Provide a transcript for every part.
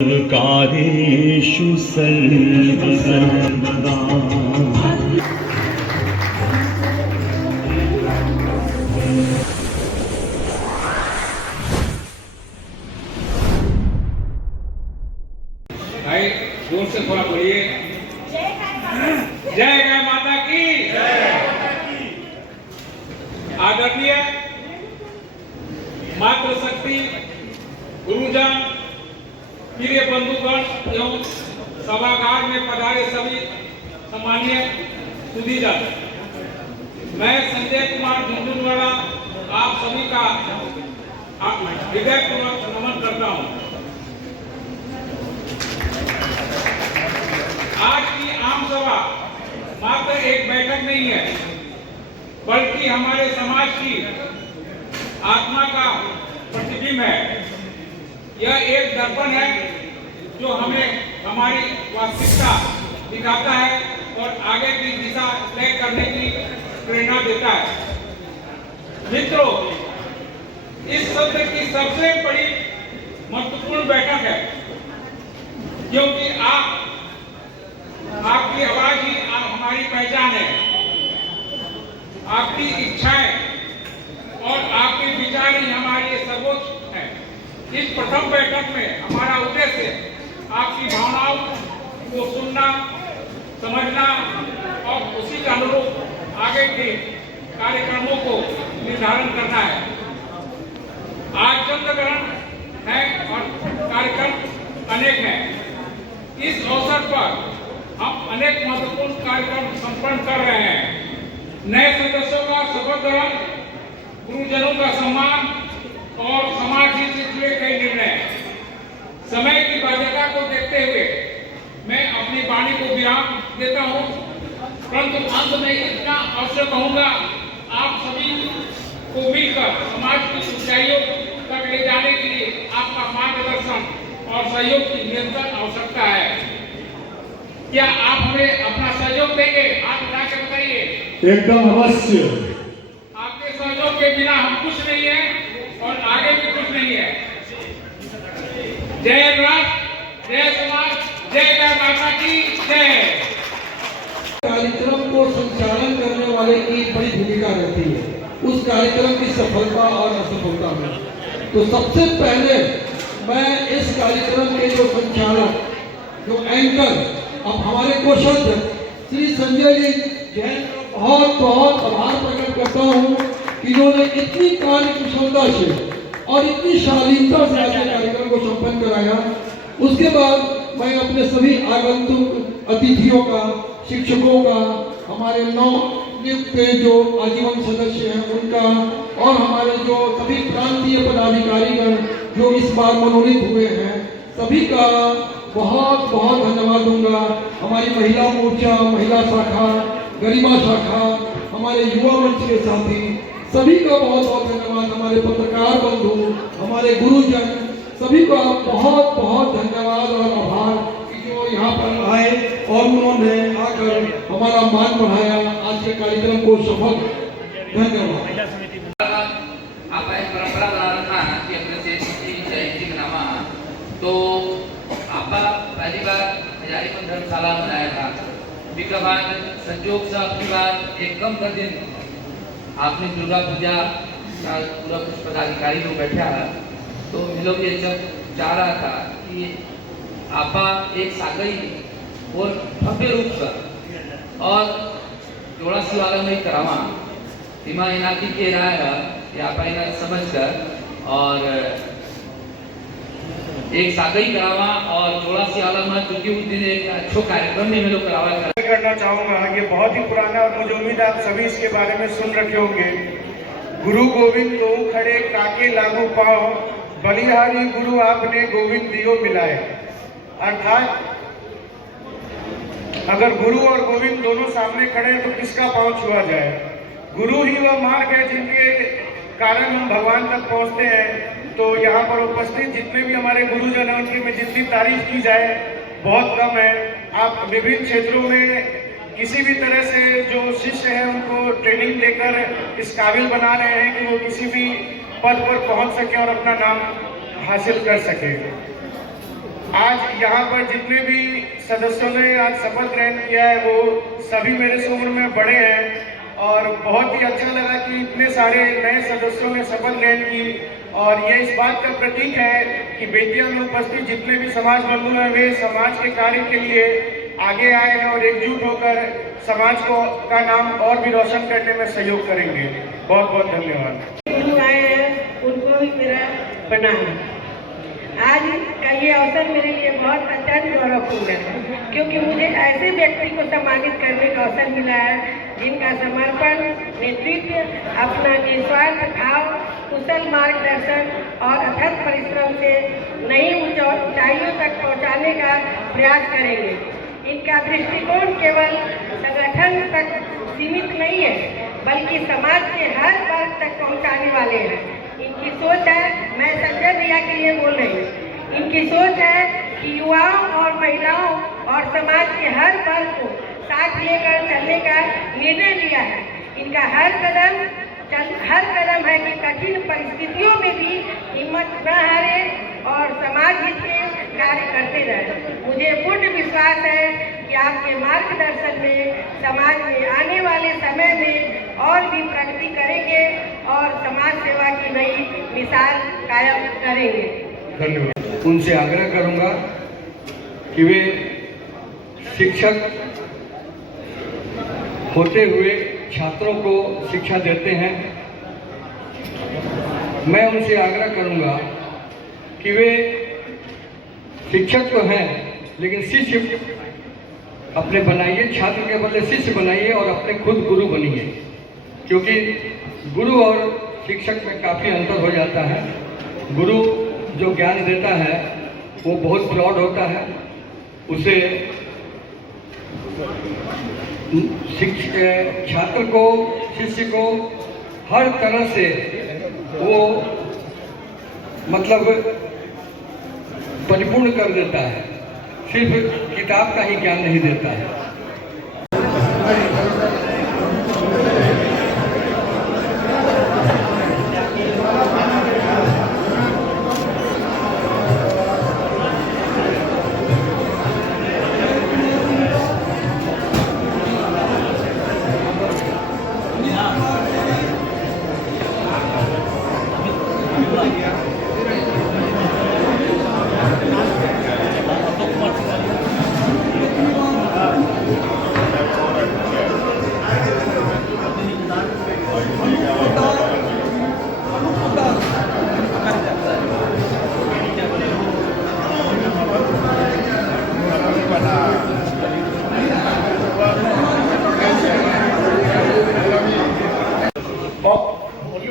कार्येषु सर्वदा भाई जोर से थोड़ा बोलिए। जय गाय माता की आदरणीय मातृशक्ति गुरुजन प्रिय बंधुगण एवं सभागार में पधारे सभी सम्मानीय सुधीजन, मैं संजय कुमार झुंझुनवाला आप सभी का हृदयपूर्वक नमन करता हूं। आज की आम सभा मात्र एक बैठक नहीं है, बल्कि हमारे समाज की आत्मा का प्रतिबिंब है। यह एक दर्पण है जो हमें हमारी वास्तविकता दिखाता है और आगे की दिशा तय करने की प्रेरणा देता है। मित्रों, इस सत्र की सबसे बड़ी महत्वपूर्ण बैठक है, क्योंकि आपकी आवाज ही हमारी पहचान है। आपकी इच्छाएं और आपके विचार ही हमारे सर्वोच्च है। इस प्रथम बैठक में हमारा उद्देश्य आपकी भावनाओं को सुनना, समझना और उसी के अनुरूप आगे के कार्यक्रमों को निर्धारण करना है। आज चंद्र ग्रहण है और कार्यक्रम अनेक हैं। इस अवसर पर हम अनेक महत्वपूर्ण कार्यक्रम संपन्न कर रहे हैं। नए सदस्यों का शपथ ग्रहण, गुरुजनों का सम्मान और समाज हित से जुड़े कई निर्णय। समय की बाध्यता को देखते हुए मैं अपनी वाणी को विराम देता हूं, परंतु अंत में इतना अवश्य कहूंगा, आप सभी को मिलकर समाज की ऊंचाइयों तक ले जाने के लिए आपका मार्गदर्शन और सहयोग की निरंतर आवश्यकता है। क्या आप हमें अपना सहयोग देंगे? हाथ उठा के बताइए। एकदम अवश्य। आपके सहयोग के बिना हम कुछ नहीं है और आगे भी कुछ नहीं है। जय राष्ट्र, जय समाज, जय गाय माता की जय। कार्यक्रम को संचालन करने वाले की बड़ी भूमिका रहती है उस कार्यक्रम की सफलता और असफलता में। तो सबसे पहले मैं इस कार्यक्रम के जो संचालक, जो एंकर, अब हमारे कोषाध्यक्ष श्री संजय जी जैन का बहुत बहुत आभार प्रकट करता हूँ कि इन्होंने इतनी कार्य कुशलता से और इतनी शालीनता से आज कार्यक्रम को संपन्न कराया। उसके बाद मैं अपने सभी आगंतुक अतिथियों का, शिक्षकों का, हमारे नौ नियुक्त जो आजीवन सदस्य हैं उनका, और हमारे जो सभी प्रांतीय पदाधिकारीगण जो इस बार मनोनीत हुए हैं, सभी का बहुत बहुत धन्यवाद दूंगा। हमारी महिला मोर्चा, महिला शाखा, गरिमा शाखा, हमारे युवा मंच के साथी, सभी का बहुत बहुत धन्यवाद। हमारे पत्रकार बंधु, हमारे गुरुजन, सभी का बहुत बहुत धन्यवाद और आभार कि जो यहाँ पर आए और उन्होंने आकर हमारा मान बढ़ाया, आज के कार्यक्रम को सफल। धन्यवाद। आप एक परंपरा बना रखा है कि अपने देश की जयंती मनावा। तो आपका पहली बार हजारीपुर धर्मशाला मनाया था। विक्रमान संजोग से अपनी बार एक कम कर दिन आपने दुर्गा पूजा का पूरा कुछ पदाधिकारी लोग बैठा है। तो हम लोग ये जब चाह रहा था कि आपा एक सागई और भव्य रूप से और जोड़ा शिवालय में करावा सीमा इनाकी के राय है कि आप समझ कर और एक सागई करावा और जोड़ा शिवालय में, क्योंकि उस दिन एक अच्छो कार्यक्रम में हम लोग करावा करना चाहूँगा। ये बहुत ही पुराना और मुझे उम्मीद है आप सभी इसके बारे में सुन रखे होंगे। गुरु गोविंद दो खड़े काके लागू पाओ, बलिहारी गुरु आपने गोविंद दियो मिलाए। अर्थात अगर गुरु और गोविंद दोनों सामने खड़े हैं तो किसका पांव छुआ जाए? गुरु ही वह मार्ग है जिनके कारण हम भगवान तक पहुंचते हैं। तो यहाँ पर उपस्थित जितने भी हमारे गुरुजन हैं उनकी में जितनी तारीफ की जाए बहुत कम है। आप विभिन्न क्षेत्रों में किसी भी तरह से जो शिष्य हैं उनको ट्रेनिंग देकर इस काबिल बना रहे हैं कि वो किसी भी पद पर पहुंच सके और अपना नाम हासिल कर सके। आज यहाँ पर जितने भी सदस्यों ने आज शपथ ग्रहण किया है वो सभी मेरे से उम्र में बड़े हैं और बहुत ही अच्छा लगा कि इतने सारे नए सदस्यों ने शपथ ग्रहण की। और ये इस बात का प्रतीक है कि बेतिया में उपस्थित जितने भी समाज बंधु हैं वे समाज के कार्य के लिए आगे आए हैं और एकजुट होकर समाज को का नाम और भी रोशन करने में सहयोग करेंगे। बहुत बहुत धन्यवाद। गुरु आए हैं उनको भी मेरा प्रणाम। आज का ये अवसर मेरे लिए बहुत अत्यंत गौरवपूर्ण है, क्योंकि मुझे ऐसे व्यक्ति को सम्मानित करने का अवसर मिला है जिनका समर्पण, नेतृत्व, अपना निस्वार्थ भाव, कुशल मार्गदर्शन और अथक परिश्रम से नई ऊंचाइयों तक पहुंचाने का प्रयास करेंगे। इनका दृष्टिकोण केवल संगठन तक सीमित नहीं है, बल्कि समाज के हर वर्ग तक पहुंचाने वाले हैं। इनकी सोच है, मैं संजय भैया के लिए बोल रही हूँ, इनकी सोच है कि युवाओं और महिलाओं और समाज के हर वर्ग को साथ लेकर चलने का निर्णय लिया है। इनका हर कदम है कि कठिन परिस्थितियों में भी हिम्मत न हारे और समाज हित के कार्य करते रहे। मुझे पूर्ण विश्वास है कि आपके मार्गदर्शन में समाज में आने वाले समय में और भी प्रगति करेंगे और समाज सेवा की नई मिसाल कायम करेंगे। धन्यवाद। उनसे आग्रह करूंगा कि वे शिक्षक होते हुए छात्रों को शिक्षा देते हैं। मैं उनसे आग्रह करूंगा कि वे शिक्षक तो हैं लेकिन शिष्य अपने बनाइए, छात्र के बदले शिष्य बनाइए और अपने खुद गुरु बनिए, क्योंकि गुरु और शिक्षक में काफ़ी अंतर हो जाता है। गुरु जो ज्ञान देता है वो बहुत प्रौढ़ होता है, उसे छात्र को, शिष्य को हर तरह से वो मतलब परिपूर्ण कर देता है, सिर्फ किताब का ही ज्ञान नहीं देता है।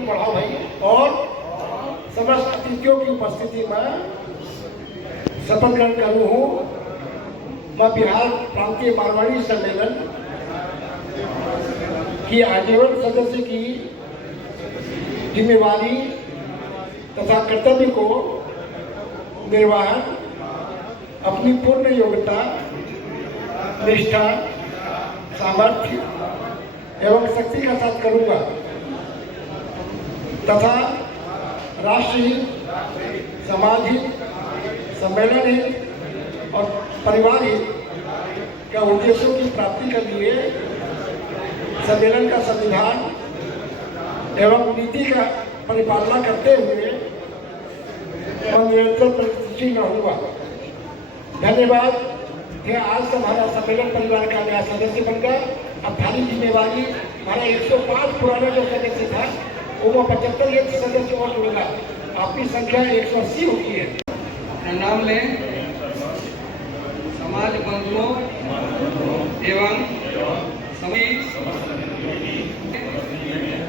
बढ़ाओ भाई। और समस्त अतिथियों की उपस्थिति में शपथ ग्रहण करूँ हूँ। मैं बिहार प्रांतीय मारवाड़ी सम्मेलन की आजीवन सदस्य की जिम्मेवारी तथा कर्तव्य को निर्वहन अपनी पूर्ण योग्यता, निष्ठा, सामर्थ्य एवं शक्ति के साथ करूँगा तथा राष्ट्रहित, समाज हित, सम्मेलन हित और परिवार हित के उद्देश्यों की प्राप्ति के लिए सम्मेलन का संविधान एवं नीति का परिपालना करते हुए मैं निरंतर प्रगतिशील रहूँगा। धन्यवाद। आज से हमारा सम्मेलन परिवार का नया सदस्य बन गया। अब थाली जिम्मेवारी हमारा 105 पुराना जो सदस्य था वो 75 एक सदस्य और जुड़ेगा। आपकी संख्या 180 होती है। नाम लें समाज बंधुओं एवं सभी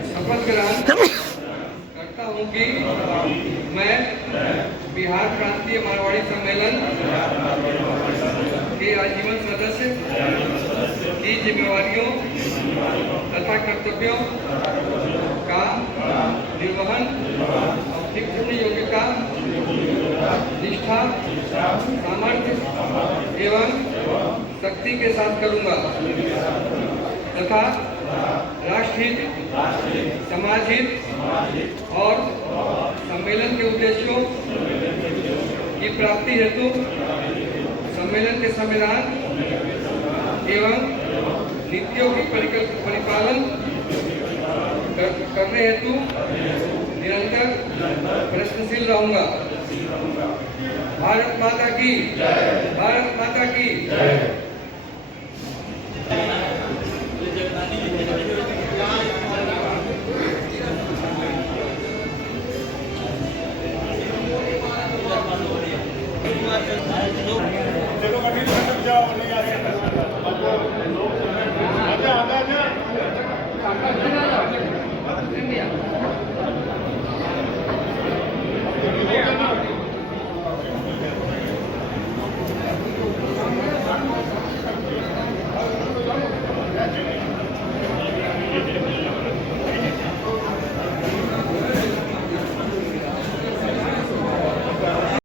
शपथ ग्रहण करता हूँ कि मैं बिहार प्रांतीय मारवाड़ी सम्मेलन के आजीवन सदस्य की जिम्मेवारियों तथा कर्तव्यों का निर्वहन अपनी पूर्ण योग्यता, निष्ठा, सामर्थ्य एवं शक्ति के साथ करूँगा तथा राष्ट्रहित, समाज हित और सम्मेलन के उद्देश्यों की प्राप्ति हेतु सम्मेलन के संविधान एवं नीतियों की परिपालन करने हेतु निरंतर प्रयत्नशील रहूंगा। भारत माता की, भारत माता की।